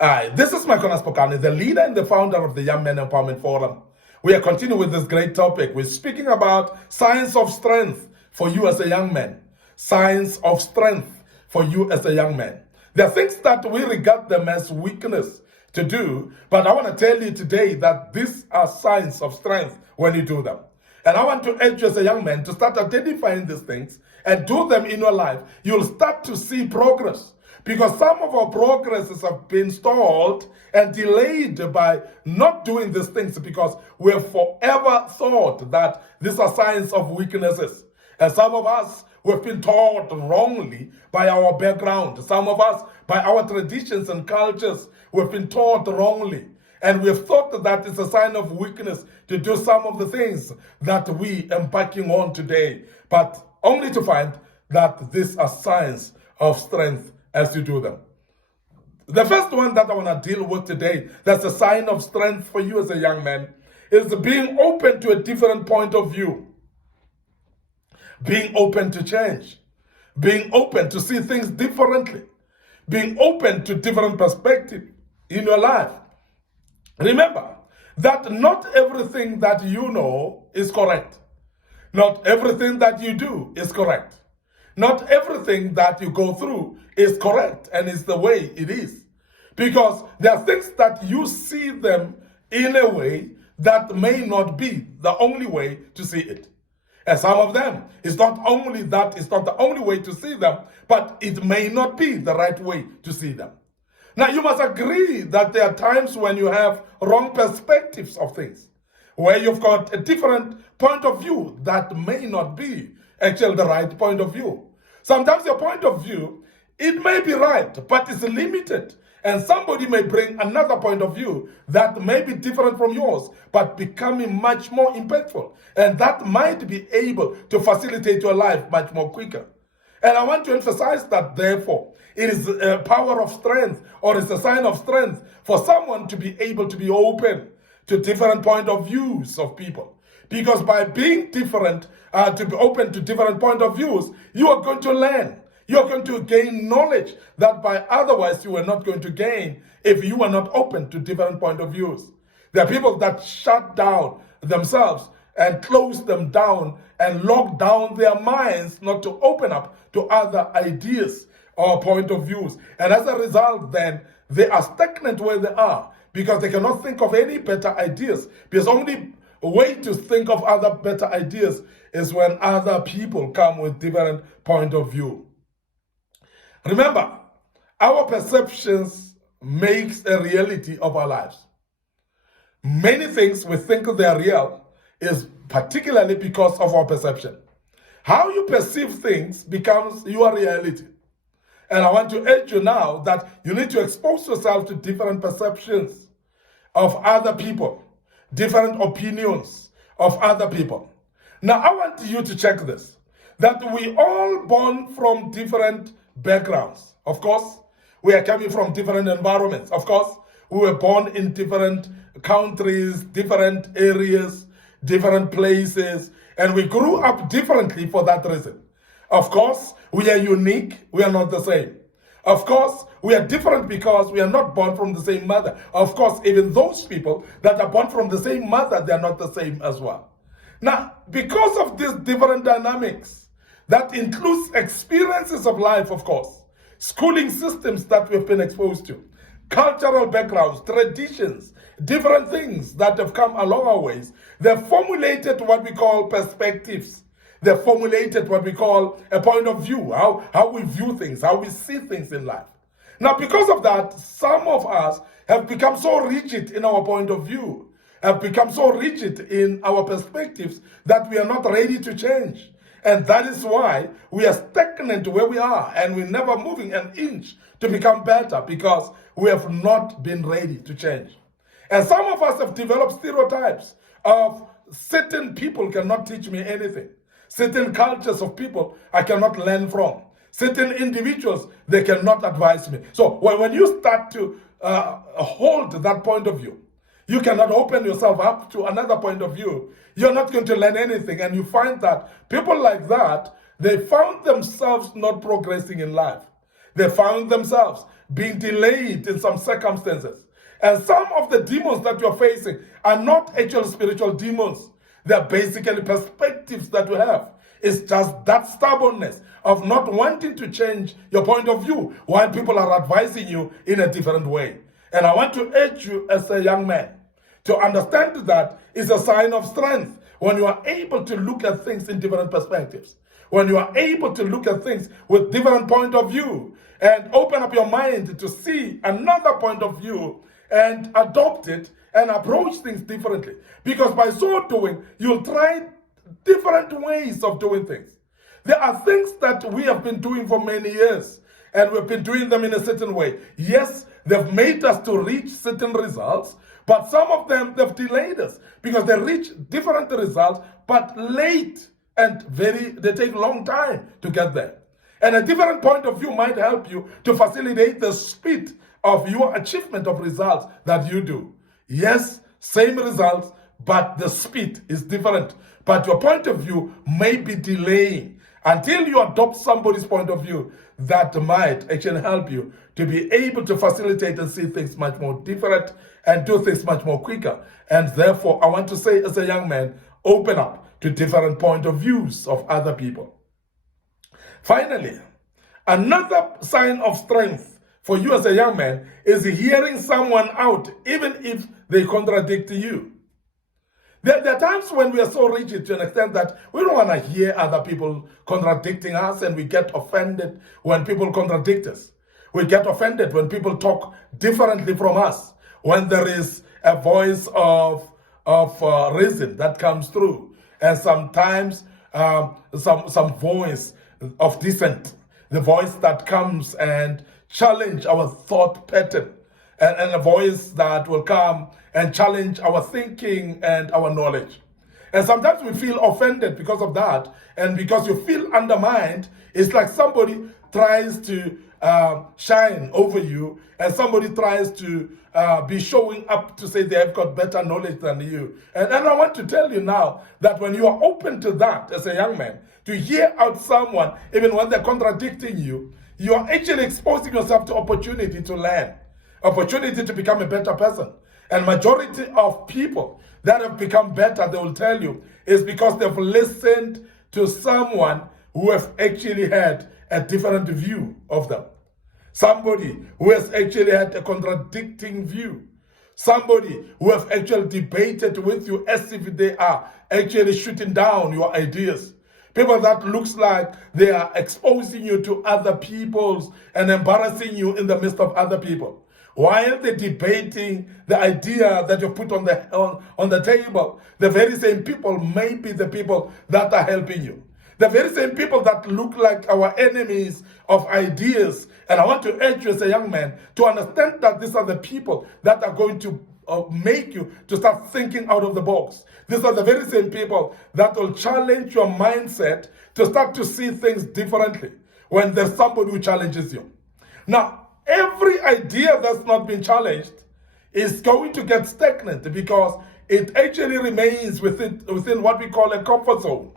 This is Micornus, Phokane, the leader and the founder of the Young Men Empowerment Forum. We are continuing with this great topic. We're speaking about signs of strength for you as a young man. Signs of strength for you as a young man. There are things that we regard them as weakness to do, but I want to tell you today that these are signs of strength when you do them. And I want to urge you as a young man to start identifying these things and do them in your life. You'll start to see progress. Because some of our progresses have been stalled and delayed by not doing these things because we have forever thought that these are signs of weaknesses. And some of us, we've been taught wrongly by our background. Some of us, by our traditions and cultures, we've been taught wrongly. And we've thought that it's a sign of weakness to do some of the things that we embarking on today. But only to find that these are signs of strength as you do them. The first one that I want to deal with today, that's a sign of strength for you as a young man, is being open to a different point of view. Being open to change. Being open to see things differently. Being open to different perspectives in your life. Remember that not everything that you know is correct. Not everything that you do is correct. Not everything that you go through is correct and is the way it is. Because there are things that you see them in a way that may not be the only way to see it. And some of them, it's not only that it's not the only way to see them, but it may not be the right way to see them. Now, you must agree that there are times when you have wrong perspectives of things, where you've got a different point of view that may not be actually the right point of view. Sometimes your point of view, it may be right, but it's limited. And somebody may bring another point of view that may be different from yours, but becoming much more impactful. And that might be able to facilitate your life much more quicker. And I want to emphasize that, therefore, it is a power of strength, or it's a sign of strength for someone to be able to be open to different point of views of people. Because by being different, to be open to different point of views, you are going to learn. You're going to gain knowledge that by otherwise you were not going to gain if you were not open to different point of views. There are people that shut down themselves and close them down and lock down their minds not to open up to other ideas or point of views. And as a result, then, they are stagnant where they are because they cannot think of any better ideas. Because only way to think of other better ideas is when other people come with different point of view. Remember, our perceptions makes a reality of our lives. Many things we think they are real is particularly because of our perception. How you perceive things becomes your reality. And I want to urge you now that you need to expose yourself to different perceptions of other people, different opinions of other people. Now, I want you to check this, that we all born from different backgrounds. Of course, we are coming from different environments. Of course, we were born in different countries, different areas, different places, and we grew up differently for that reason. Of course, we are unique. We are not the same. Of course, we are different because we are not born from the same mother. Of course, even those people that are born from the same mother, they are not the same as well. Now, because of these different dynamics, that includes experiences of life, of course, schooling systems that we've been exposed to, cultural backgrounds, traditions, different things that have come along our ways, they've formulated what we call perspectives. They've formulated what we call a point of view, how we view things, how we see things in life. Now, because of that, some of us have become so rigid in our point of view, have become so rigid in our perspectives that we are not ready to change. And that is why we are stagnant where we are and we're never moving an inch to become better because we have not been ready to change. And some of us have developed stereotypes of certain people cannot teach me anything. Certain cultures of people I cannot learn from. Certain individuals, they cannot advise me. So when you start to hold that point of view, you cannot open yourself up to another point of view. You're not going to learn anything. And you find that people like that, they found themselves not progressing in life. They found themselves being delayed in some circumstances. And some of the demons that you're facing are not actual spiritual demons. They're basically perspectives that you have. It's just that stubbornness of not wanting to change your point of view while people are advising you in a different way. And I want to urge you as a young man to understand that it's a sign of strength when you are able to look at things in different perspectives, when you are able to look at things with different point of view and open up your mind to see another point of view and adopt it and approach things differently. Because by so doing, you'll try different ways of doing things. There are things that we have been doing for many years, and we've been doing them in a certain way. Yes, they've made us to reach certain results, but some of them, they've delayed us because they reach different results, but late, and they take a long time to get there. And a different point of view might help you to facilitate the speed of your achievement of results that you do. Yes, same results, but the speed is different. But your point of view may be delaying until you adopt somebody's point of view that might actually help you to be able to facilitate and see things much more different and do things much more quicker. And therefore, I want to say as a young man, open up to different point of views of other people. Finally, another sign of strength for you as a young man is hearing someone out, even if they contradict you. There are times when we are so rigid to an extent that we don't want to hear other people contradicting us, and we get offended when people contradict us. We get offended when people talk differently from us, when there is a voice of reason that comes through, and sometimes some voice of dissent, the voice that comes and challenge our thought pattern, and a voice that will come and challenge our thinking and our knowledge. And sometimes we feel offended because of that, and because you feel undermined. It's like somebody tries to shine over you, and somebody tries to be showing up to say they have got better knowledge than you. And I want to tell you now that when you are open to that as a young man, to hear out someone, even when they're contradicting you, you are actually exposing yourself to opportunity to learn, opportunity to become a better person. And majority of people that have become better, they will tell you, is because they've listened to someone who has actually had a different view of them. Somebody who has actually had a contradicting view. Somebody who has actually debated with you as if they are actually shooting down your ideas. People that looks like they are exposing you to other people's and embarrassing you in the midst of other people. While they're debating the idea that you put on the table, the very same people may be the people that are helping you. The very same people that look like our enemies of ideas. And I want to urge you as a young man to understand that these are the people that are going to make you to start thinking out of the box. These are the very same people that will challenge your mindset to start to see things differently when there's somebody who challenges you. Now, every idea that's not been challenged is going to get stagnant because it actually remains within what we call a comfort zone.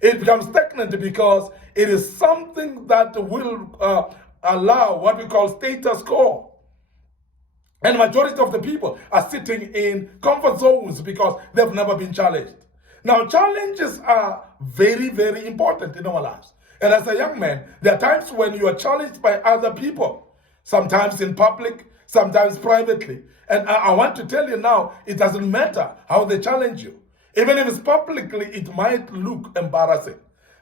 It becomes stagnant because it is something that will allow what we call status quo. And majority of the people are sitting in comfort zones because they've never been challenged. Now, challenges are very, very important in our lives. And as a young man, there are times when you are challenged by other people, sometimes in public, sometimes privately. And I want to tell you now, it doesn't matter how they challenge you. Even if it's publicly, it might look embarrassing.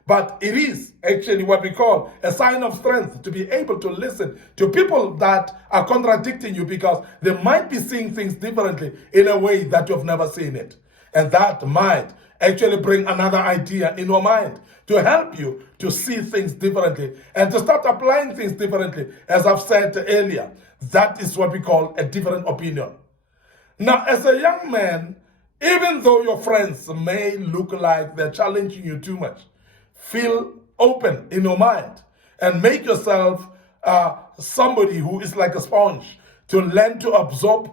But it is actually what we call a sign of strength to be able to listen to people that are contradicting you because they might be seeing things differently in a way that you've never seen it. And that might actually bring another idea in your mind to help you to see things differently and to start applying things differently. As I've said earlier, that is what we call a different opinion. Now, as a young man, even though your friends may look like they're challenging you too much, feel open in your mind and make yourself somebody who is like a sponge to learn to absorb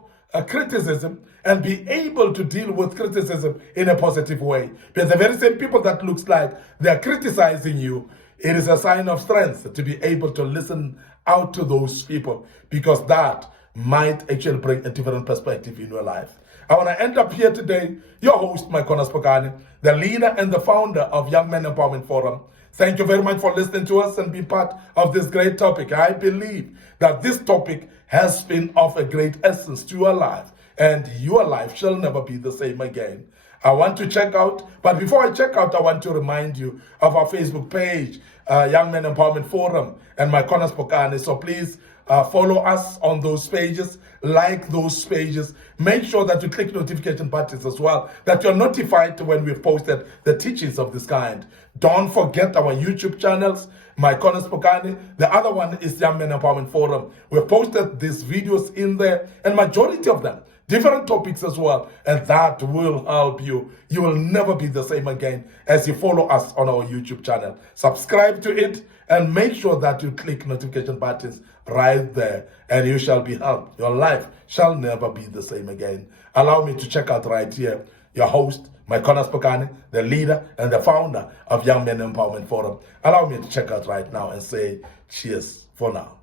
criticism and be able to deal with criticism in a positive way. Because the very same people that looks like they're criticizing you, it is a sign of strength to be able to listen out to those people, because that might actually bring a different perspective in your life. I want to end up here today, your host, Micornus, Phokane, the leader and the founder of Young Men Empowerment Forum. Thank you very much for listening to us and be part of this great topic. I believe that this topic has been of a great essence to your life, and your life shall never be the same again. I want to check out, but before I check out, I want to remind you of our Facebook page, Young Men Empowerment Forum, and Micornus Phokane. So please follow us on those pages, like those pages. Make sure that you click notification buttons as well, that you're notified when we've posted the teachings of this kind. Don't forget our YouTube channels, Micornus Phokane. The other one is Young Men Empowerment Forum. We've posted these videos in there, and majority of them different topics as well, and that will help you. You will never be the same again as you follow us on our YouTube channel. Subscribe to it and make sure that you click notification buttons right there, and you shall be helped. Your life shall never be the same again. Allow me to check out right here, your host, Micornus Phokane, the leader and the founder of Young Men Empowerment Forum. Allow me to check out right now and say cheers for now.